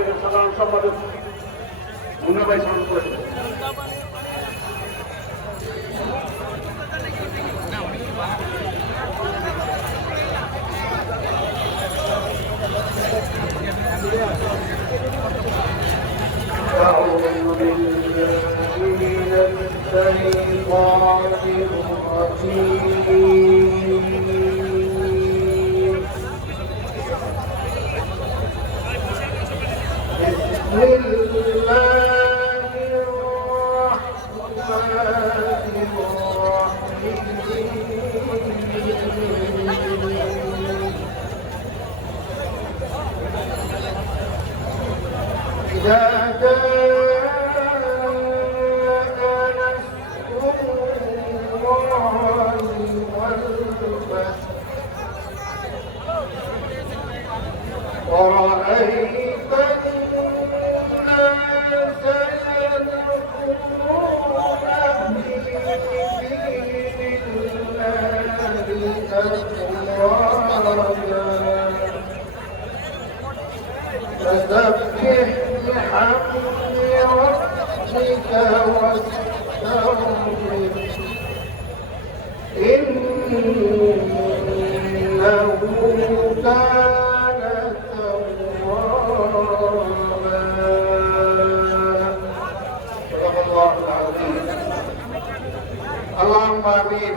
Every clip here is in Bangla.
থেকে সাধারণ সম্পাদক মুন্না ভাই স্মরণ করেছেন। فسبح بحمد ربك واستغفره إنه كان توابا. صدق الله العظيم. اللهم آمين.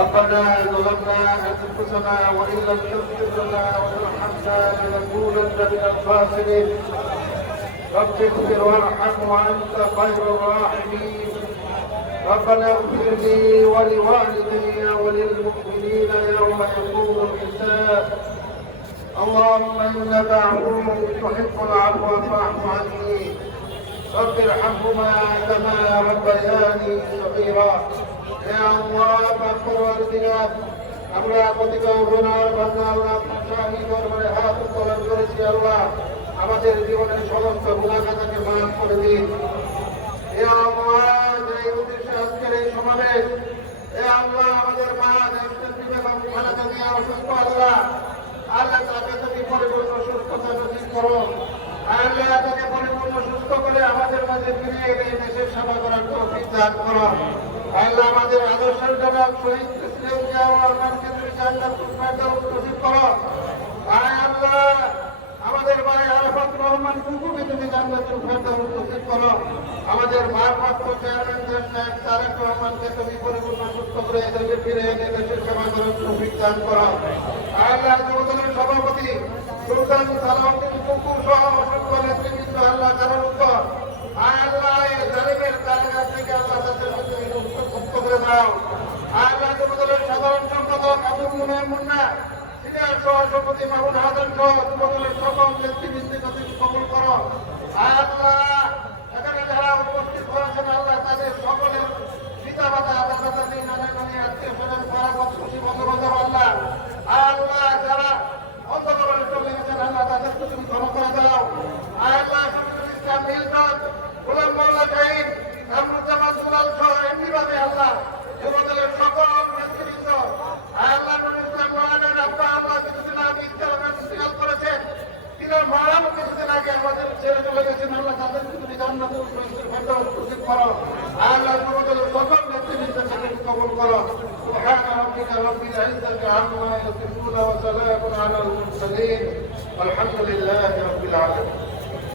ربنا ظلمنا أنفسنا وإن لم تغفر لنا وترحمنا لنكونن من الخاسرين. رب اغفر وارحم وأنت خير الراحمين. ربنا اغفر لي ولوالدي وللمؤمنين يوم يقوم الحساب. اللهم إنك عفو تحب العفو فاعف عني. رب ارحمهما كما ربياني صغيرا. يا الله فاغفر والدنا আমরা প্রতিজ্ঞা গুনার বান্দা আল্লাহ শাহী দরবারে হাত উত্তোলন করেছি। আল্লাহ আমাদের জীবনের সমস্ত গুনাহ খাতাকে মাফ করে দিন। হে আল্লাহ এই উদ্দেশ্যে আজকের এই সমাবেশ, হে আল্লাহ আমাদের মা দেশনেত্রী বেগম খালেদা জিয়া অসুস্থ, আল্লাহ আল্লাহ তাকে তুমি পরিপূর্ণ সুস্থতা নসিব করো। আল্লাহ তাকে পরিপূর্ণ সুস্থ করে আমাদের মাঝে ফিরিয়ে এনে দেশের সেবা করার তৌফিক দান করো। আল্লাহ আমাদের আদর্শের জনক শহীদ প্রেসিডেন্ট জিয়াউর রহমানকে তুমি জান্নাতুল ফেরদাউস নসিব করো। আল্লাহ আমাদের ভাই আরাফাত রহমান কুকুকে তুমি জান্নাতুল ফেরদাউস নসিব করো। আমাদের ভারপ্রাপ্ত চেয়ারম্যান দেশ নায়ক তারেক রহমানকে তুমি পরিপূর্ণ সুস্থ করে এদেশে ফিরে এনে দেশের সেবা করার তৌফিক দান করো। আল্লাহ যুবদলের সভাপতি সুলতান সালাউদ্দিন কুকুর সহ অসংখ্য নেতৃবৃন্দ আল্লাহ কারণ আল্লাহ এই জালিমের কারাগার থেকে আল্লাহ তাদের মুক্ত করে দাও। আল্লাহ যুবদলের সাধারণ সম্পাদক আবুল মুনায়েম মুন্না, সিনিয়র সহসভাপতি মাহমুদ হাসান সহ যুবদলের সকল নেতৃবৃন্দকে তুমি কবুল করো। আল্লাহ এখানে যারা উপস্থিত হয়েছেন আল্লাহ তাদের সকলের পিতা মাতা দাদা দাদি নানা নানি আত্মীয় স্বজন পাড়া খুশি বন্ধুবান্ধব আল্লাহ আল্লাহ যারা অন্ধকারে চলে গেছেন আল্লাহ তাদেরকে তুমি ক্ষমা করে দাও। আল্লাহ ইসলাম মিল্টন গোলাম মোল্লা জাহিদ আমরুজ্জামান দুলাল সহ এমনিভাবে আল্লাহ যুবদলের সকল নেতৃবৃন্দ আল্লাহ ইসলাম মহানের আব্বা আল্লাহ কিছুদিন আগে ইন্তেকাল করেছেন, তিনার মারাও কিছুদিন আগে আমাদের ছেড়ে চলে গেছেন আল্লাহ তাদেরকে তুমি জান্নাতুল ফেরদাউস নসিব করো। আল্লাহ যুবদলের সকল নেতৃবৃন্দকে তুমি কবুল করো। سبحان ربك رب العزة عما يصفون وسلام على المرسلين والحمد لله رب العالمين.